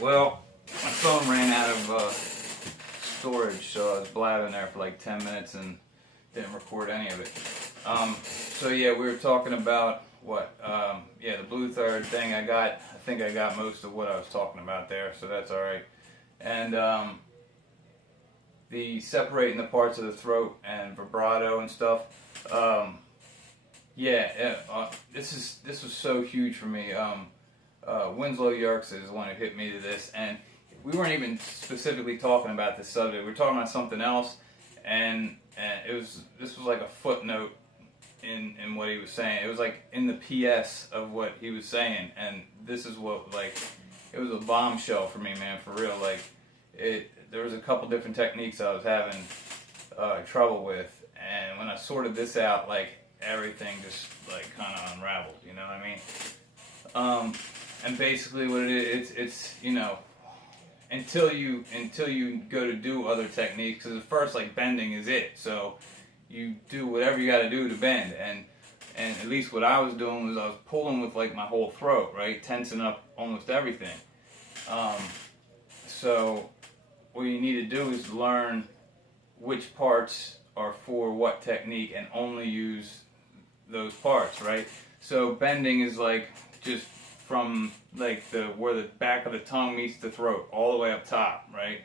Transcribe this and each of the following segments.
Well, my phone ran out of storage, so I was blabbing there for like 10 minutes and didn't record any of it. So yeah, we were talking about what? Yeah, the blue third thing. I think I got most of what I was talking about there, so that's all right. And the separating the parts of the throat and vibrato and stuff. This was so huge for me. Winslow Yerkes is the one who hit me to this, and we weren't even specifically talking about this subject. We were talking about something else, and this was like a footnote in what he was saying. It was like in the PS of what he was saying, and this is what, like, it was a bombshell for me, man, for real. Like, there was a couple different techniques I was having trouble with, and when I sorted this out, like, everything just like kind of unraveled. You know what I mean? And basically, what it is, it's you know, until you go to do other techniques, because at first, like, bending is it. So you do whatever you got to do to bend, and at least what I was doing was I was pulling with like my whole throat, right, tensing up almost everything. So what you need to do is learn which parts are for what technique and only use those parts, right? So bending is like just from like where the back of the tongue meets the throat all the way up top, right?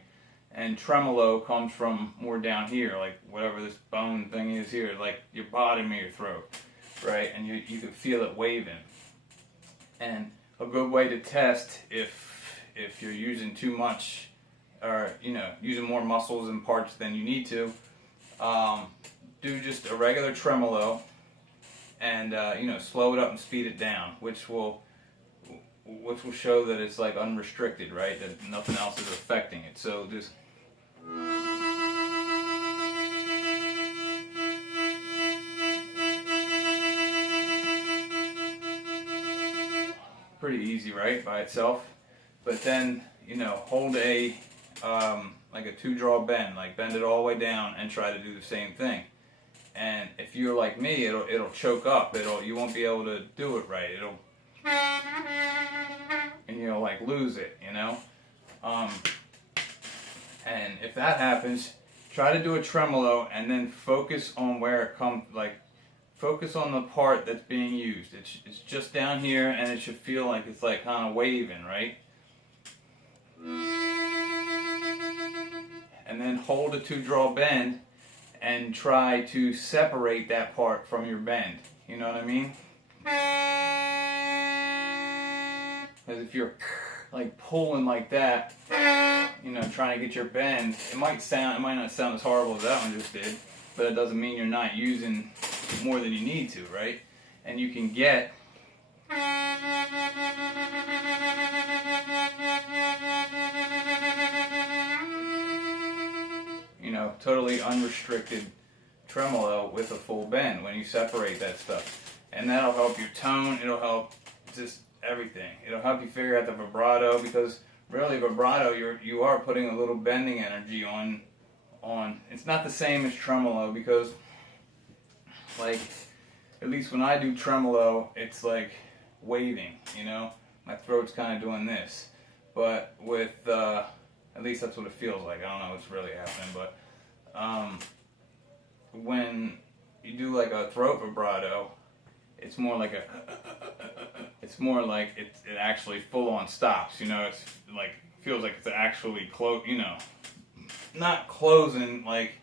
And tremolo comes from more down here, like whatever this bone thing is here, like your bottom of your throat, right? And you can feel it waving. And a good way to test if you're using too much, or using more muscles and parts than you need to, do just a regular tremolo, and slow it up and speed it down, which will show that it's like unrestricted, right? That nothing else is affecting it. So just pretty easy, right, by itself. But then hold a like a 2-draw bend, like bend it all the way down and try to do the same thing. And if you're like me, it'll choke up. You won't be able to do it right. And you'll like lose it, And if that happens, try to do a tremolo and then focus on where it comes. Like, focus on the part that's being used. It's just down here, and it should feel like it's like kind of waving, right? And then hold a 2-draw bend and try to separate that part from your bend. You know what I mean? Because if you're like pulling like that, trying to get your bend, it might not sound as horrible as that one just did, but it doesn't mean you're not using more than you need to, right? And you can get totally unrestricted tremolo with a full bend when you separate that stuff. And that'll help your tone, it'll help just everything. It'll help you figure out the vibrato, because really vibrato, you are putting a little bending energy on. It's not the same as tremolo, because like, at least when I do tremolo, it's like waving, my throat's kind of doing this. But with at least that's what it feels like. I don't know what's really happening, but when you do like a throat vibrato, it's more like it actually full on stops. It's like, feels like it's actually not closing, like,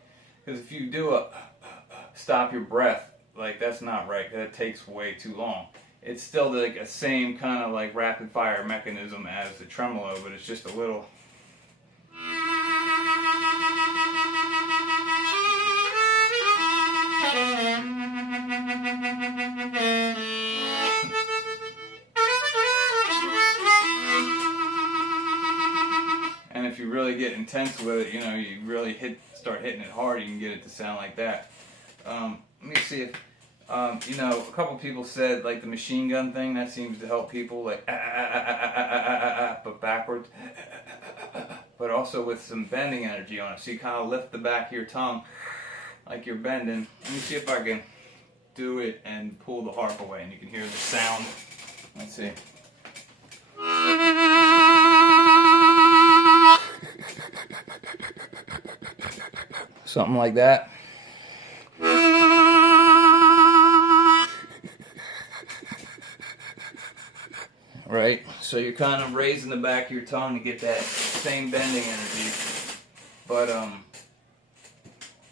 because if you do a stop your breath, like, that's not right. That takes way too long. It's still like a same kind of like rapid fire mechanism as the tremolo, but it's just a little. And if you really get intense with it, you really start hitting it hard, you can get it to sound like that. Let me see if, a couple people said like the machine gun thing, that seems to help people, like but backwards, but also with some bending energy on it. So you kind of lift the back of your tongue like you're bending. Let me see if I can do it and pull the harp away, and you can hear the sound. Let's see. something like that. Right, so you're kind of raising the back of your tongue to get that same bending energy, but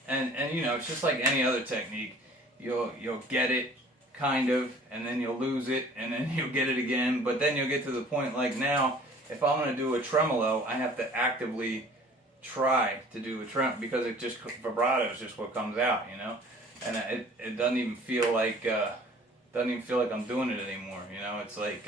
and you know, it's just like any other technique. You'll get it kind of, and then you'll lose it, and then you'll get it again, but then you'll get to the point like now, if I'm going to do a tremolo, I have to actively try to do a tremolo, because it just, vibrato is just what comes out, you know, and it doesn't even feel like I'm doing it anymore, you know. It's like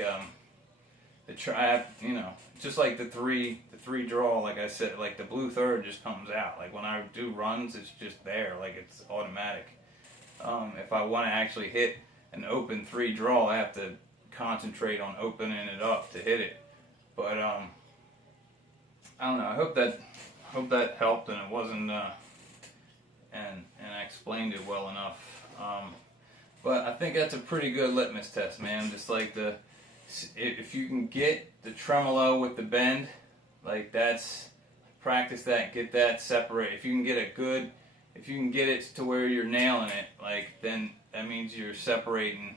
you know, just like the three draw, like I said, like the blue third just comes out. Like when I do runs, it's just there, like it's automatic. If I want to actually hit an open 3 draw, I have to concentrate on opening it up to hit it. But I don't know. I hope that helped, and it wasn't and I explained it well enough. But I think that's a pretty good litmus test, man. Just like if you can get the tremolo with the bend, like that's, practice that, get that separate. If you can get it to where you're nailing it, like then that means you're separating,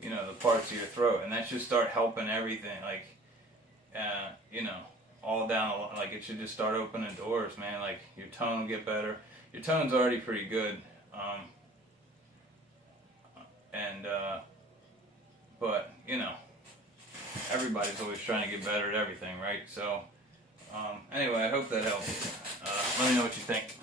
you know, the parts of your throat, and that should start helping everything. Like, you know, all down, like it should just start opening doors, man. Like your tone will get better. Your tone's already pretty good, but you know, everybody's always trying to get better at everything, right? So, anyway, I hope that helps. Let me know what you think.